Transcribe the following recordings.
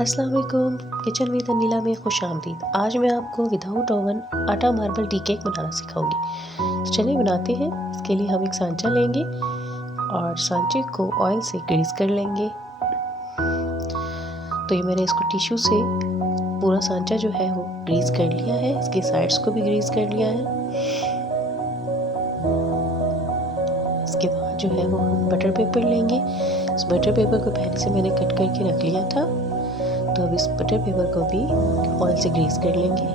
अस्सलाम वालेकुम। Kitchen with Anila में खुशामदीद। आज मैं आपको विदाउट ओवन आटा मार्बल टी केक बनाना सिखाऊंगी। तो चलिए बनाते हैं। इसके लिए हम एक सांचा लेंगे और सांचे को ऑयल से ग्रीस कर लेंगे। तो ये मैंने इसको टिश्यू से पूरा सांचा जो है वो ग्रीस कर लिया है। इसके साइड्स को भी ग्रीस कर लिया है। इसके बाद जो है वो हम बटर पेपर लेंगे। इस बटर पेपर को पहले से मैंने कट करके रख लिया था। तो अब इस बटर पेपर को भी ऑयल से ग्रीस कर लेंगे।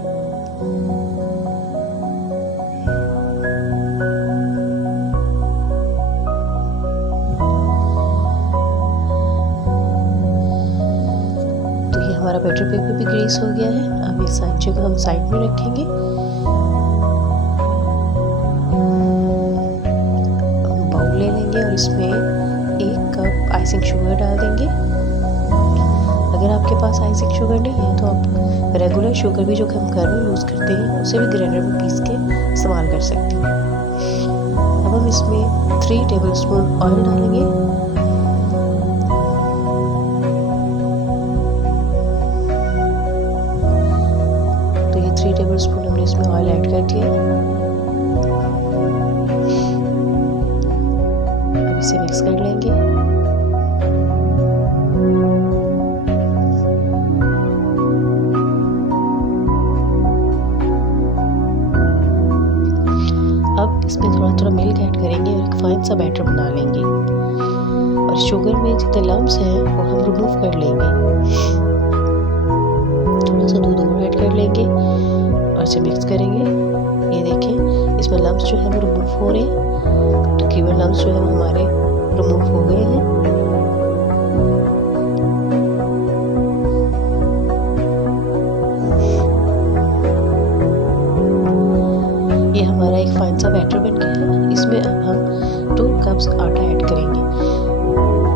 तो ये हमारा बटर पेपर भी ग्रीस हो गया है। अब इस सांचे को हम साइड में रखेंगे। हम बाउल ले लेंगे और इसमें 1 कप आइसिंग शुगर डाल देंगे। अगर आपके पास आइसिंग शुगर नहीं है तो आप रेगुलर शुगर भी जो हम घर में यूज़ करते हैं उसे भी ग्राइंडर में पीस के इस्तेमाल कर सकते हैं। अब हम इसमें 3 टेबलस्पून ऑयल डालेंगे। तो ये 3 टेबलस्पून हमने इसमें ऑयल ऐड कर दिया। अब इसे मिक्स कर लेंगे। अब इसमें थोड़ा मिल्क ऐड करेंगे और एक फाइन सा बैटर बना लेंगे। और शुगर में जितने लम्स हैं वो हम रिमूव कर लेंगे। थोड़ा सा दूध और ऐड कर लेंगे और इसे मिक्स करेंगे। ये देखें इसमें लम्स जो है वो रिमूव हो रहे हैं। तकरीबन लम्स जो है वो हमारे रिमूव हो गए हैं। ये हमारा एक फाइन सा बैटर बन गया है। इसमें अब हम 2 कप्स आटा ऐड करेंगे।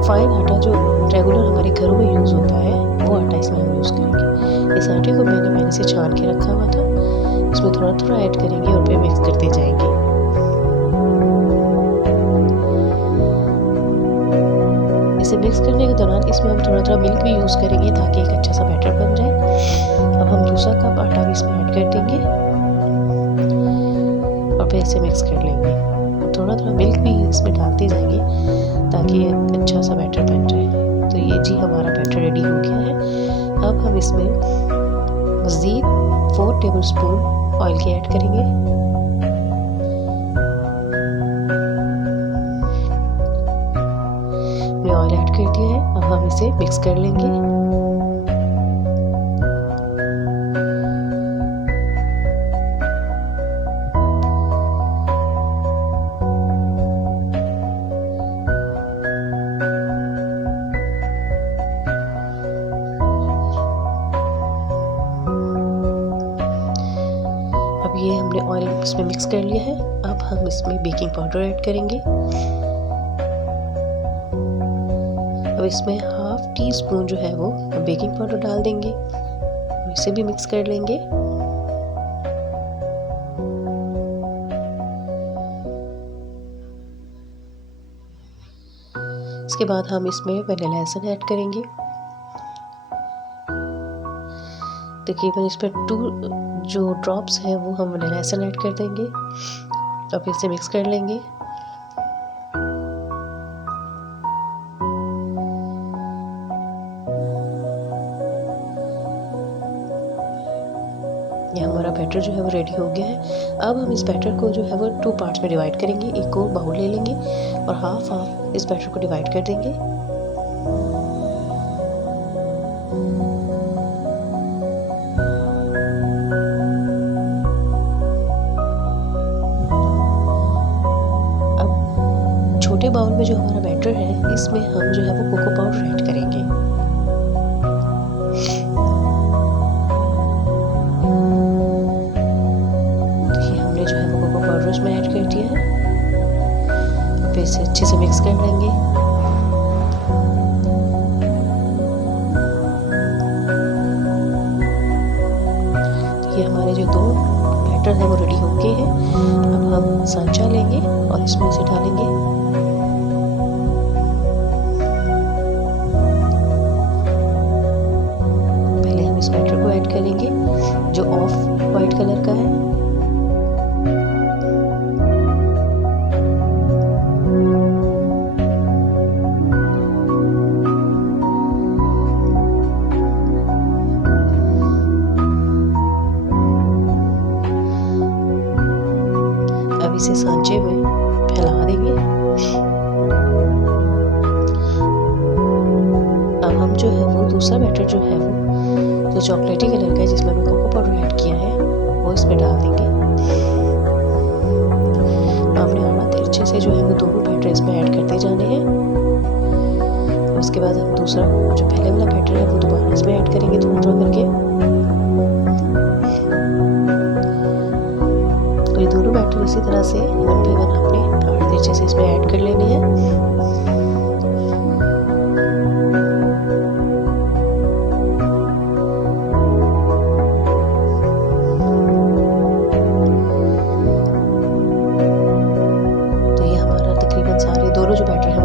फाइन आटा जो रेगुलर हमारे घरों में यूज़ होता है वो आटा इसमें हम यूज़ करेंगे। इस आटे को मैंने पहले से छान के रखा हुआ था। इसमें थोड़ा ऐड करेंगे और फिर मिक्स करते जाएंगे। इसे मिक्स करने के दौरान इसमें हम थोड़ा मिल्क भी यूज़ करेंगे ताकि एक अच्छा सा बैटर बन जाए। अब हम दूसरा कप आटा भी इसमें ऐड कर देंगे और फिर इसे मिक्स कर लेंगे। थोड़ा मिल्क भी इसमें डालते जाएंगे ताकि अच्छा सा बैटर बन जाए। तो ये जी हमारा बैटर रेडी हो गया है। अब हम इसमें मज़ीद 4 टेबलस्पून ऑयल के ऐड करेंगे। मैंने ऑयल ऐड कर दिया है। अब हम इसे मिक्स कर लेंगे। अब ये हमने ऑयल इसमें मिक्स कर लिया है। अब हम इसमें बेकिंग पाउडर ऐड करेंगे। अब इसमें ½ टीस्पून जो है वो बेकिंग पाउडर डाल देंगे और इसे भी मिक्स कर लेंगे। इसके बाद हम इसमें वनीला एसेंस ऐड करेंगे। तकरीबन इस पर 2 जो ड्रॉप्स हैं वो हम वनीला एसेंस ऐड कर देंगे और फिर इसे मिक्स कर लेंगे। ये हमारा बैटर जो है वो रेडी हो गया है। अब हम इस बैटर को जो है वो 2 पार्ट्स में डिवाइड करेंगे। एक और बाउल ले लेंगे और हाफ इस बैटर को डिवाइड कर देंगे। छोटे बाउल में जो हमारा बैटर है इसमें हम जो है वो कोको पाउडर ऐड करेंगे। ये हमने जो है वो कोको पाउडर इसमें ऐड कर दिया है। फिर इसे अच्छे से मिक्स कर लेंगे। ये हमारे जो 2 बैटर है वो रेडी हो गए हैं। अब हम सांचा लेंगे और इसमें से डालेंगे। इस बैटर को ऐड करेंगे जो ऑफ वाइट कलर का है। अब इसे सांचे में फैला देंगे। अब हम जो है वो दूसरा बैटर जो है वो जो चॉकलेटी कलर का है जिसमें हमने कोको पाउडर ऐड किया है वो इसमें डाल देंगे। हमने आना तिरछे से जो है वो दोनों बैटर इसमें ऐड करते जाने हैं। उसके बाद हम दूसरा जो पहले वाला बैटर है वो दोबारा इसमें ऐड करेंगे थोड़ा थोड़ा करके। तो ये दोनों बैटर इसी तरह से 1 by 1 आपने आठ तिरछे से इसमें ऐड कर लेने हैं।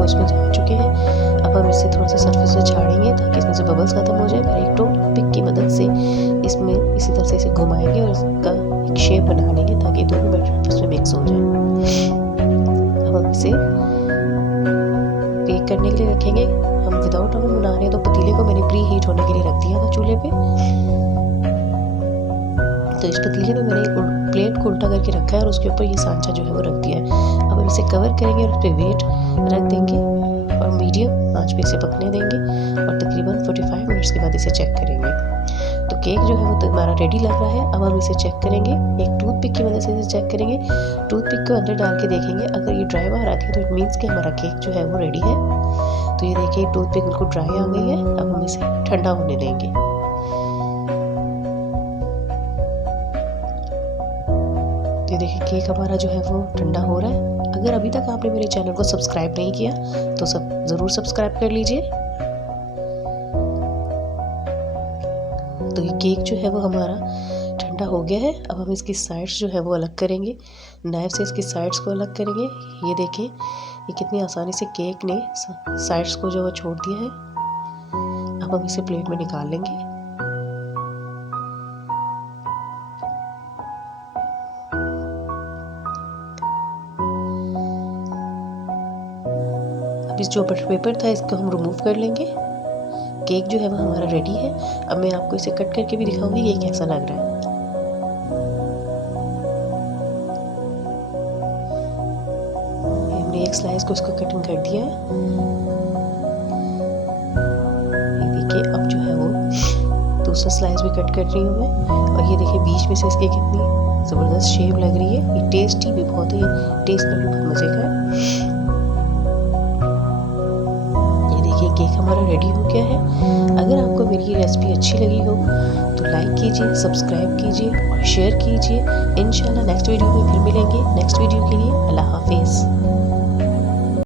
उसमें जा चुके हैं। अब हम इसे थोड़ा सा सरफेस से झाड़ेंगे ताकि इसमें से बबल्स खत्म हो जाए। फिर एक टूथ पिक की मदद से इसमें इसी तरह से इसे घुमाएंगे और इसका एक शेप बना लेंगे ताकि दोनों बैटर उसमें मिक्स हो जाए। अब हम इसे बेक करने के लिए रखेंगे। हम विदाउट ओवन बना रहे हैं तो पतीले को मैंने प्री हीट होने के लिए रख दिया था चूल्हे पे। तो इस पतीले में मैंने प्लेट को उल्टा करके रखा है और उसके ऊपर ये सांचा जो है वो रख दिया है। अब हम इसे कवर करेंगे और उस पर वेट रख देंगे और मीडियम आंच पे इसे पकने देंगे और तकरीबन 45 मिनट्स के बाद इसे चेक करेंगे। तो केक जो है वो तो हमारा रेडी लग रहा है। अब हम इसे चेक करेंगे, एक टूथ पिक की मदद से इसे चेक करेंगे। टूथ पिक को अंदर डाल के देखेंगे, अगर ये ड्राई बाहर आती है तो इट मीन्स कि हमारा केक जो है वो रेडी है। तो ये देखिए टूथ पिक बिल्कुल ड्राई आ गई है। अब हम इसे ठंडा होने देंगे। ये देखिए केक हमारा जो है वो ठंडा हो रहा है। अगर अभी तक आपने मेरे चैनल को सब्सक्राइब नहीं किया तो ज़रूर सब्सक्राइब कर लीजिए। तो ये केक जो है वो हमारा ठंडा हो गया है। अब हम इसकी साइड्स जो है वो अलग करेंगे, नाइफ से इसकी साइड्स को अलग करेंगे। ये देखें ये कितनी आसानी से केक ने साइड्स को जो है छोड़ दिया है। अब हम इसे प्लेट में निकाल लेंगे। अब इस जो बटर पेपर था इसको हम रिमूव कर लेंगे। केक जो है वो हमारा रेडी है। अब मैं आपको इसे कट करके भी दिखाऊंगी ये कैसा लग रहा है। हमने एक स्लाइस को इसको कटिंग कर दिया है। ये देखिए अब जो है वो दूसरा स्लाइस भी कट कर रही हूँ मैं। और ये देखिए बीच में से इसकी कितनी ज़बरदस्त शेप लग रही है। ये टेस्टी भी बहुत है, टेस्ट में भी बहुत मज़े का है। केक हमारा रेडी हो गया है। अगर आपको मेरी ये रेसिपी अच्छी लगी हो तो लाइक कीजिए, सब्सक्राइब कीजिए और शेयर कीजिए। इंशाल्लाह नेक्स्ट वीडियो में फिर मिलेंगे। नेक्स्ट वीडियो के लिए अल्लाह हाफिज़।